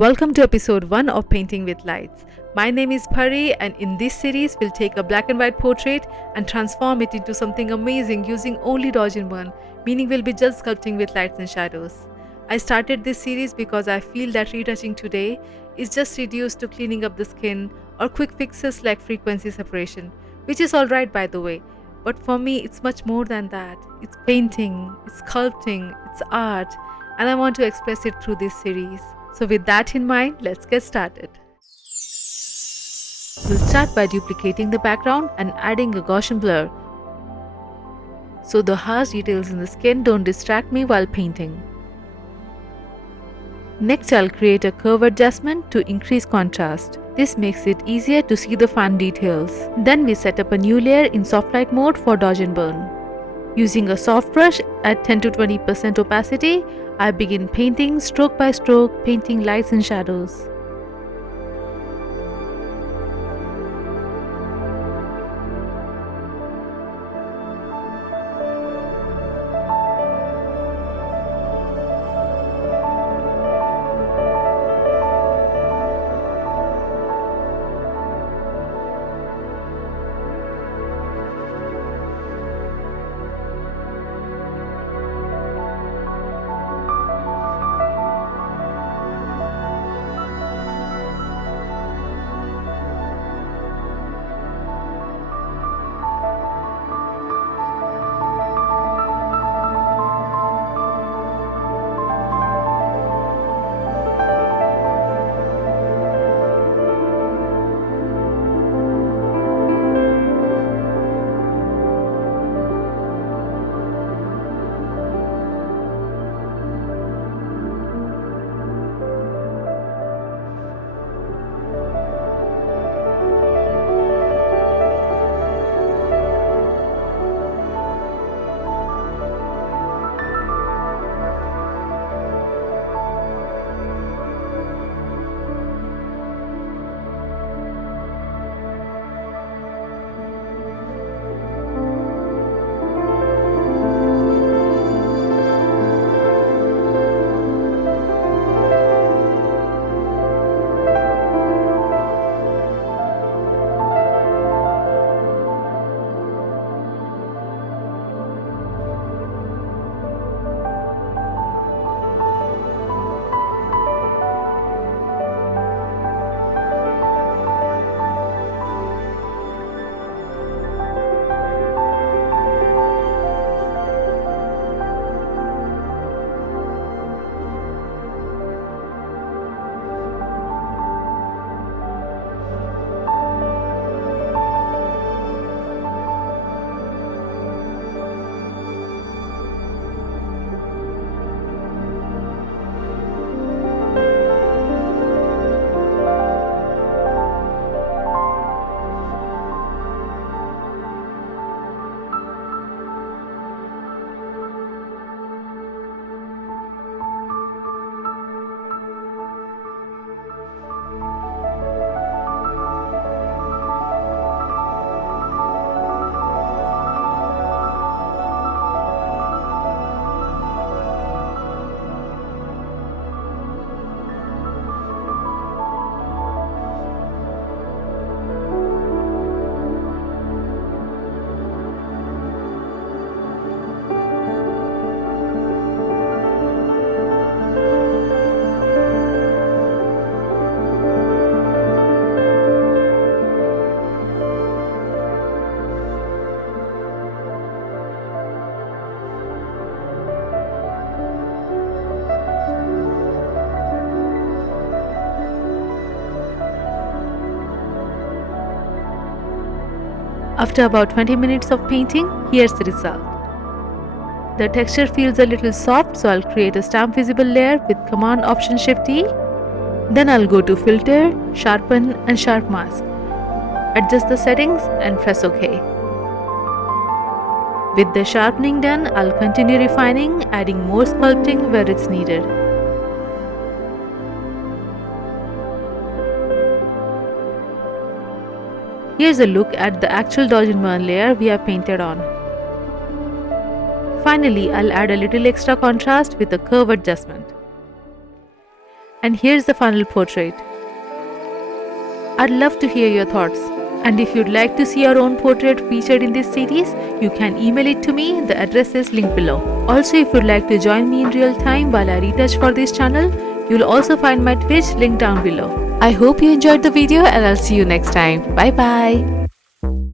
Welcome to episode 1 of Painting with Lights. My name is Pari, and in this series we'll take a black and white portrait and transform it into something amazing using only dodge and burn, meaning we'll be just sculpting with lights and shadows. I started this series because I feel that retouching today is just reduced to cleaning up the skin or quick fixes like frequency separation, which is alright by the way. But for me, it's much more than that. It's painting, it's sculpting, it's art, and I want to express it through this series. So with that in mind, let's get started. We'll start by duplicating the background and adding a Gaussian blur so the harsh details in the skin don't distract me while painting. Next, I'll create a curve adjustment to increase contrast. This makes it easier to see the fine details. Then we set up a new layer in soft light mode for dodge and burn. Using a soft brush at 10 to 20% opacity, I begin painting stroke by stroke, painting lights and shadows. After about 20 minutes of painting, here's the result. The texture feels a little soft, so I'll create a stamp visible layer with Command Option Shift E. Then I'll go to Filter, Sharpen and Sharp Mask. Adjust the settings and press OK. With the sharpening done, I'll continue refining, adding more sculpting where it's needed. Here's a look at the actual dodge and burn layer we have painted on. Finally, I'll add a little extra contrast with a curve adjustment. And here's the final portrait. I'd love to hear your thoughts. And if you'd like to see your own portrait featured in this series, you can email it to me. The address is linked below. Also, if you'd like to join me in real time while I retouch for this channel, you'll also find my Twitch link down below. I hope you enjoyed the video and I'll see you next time. Bye bye.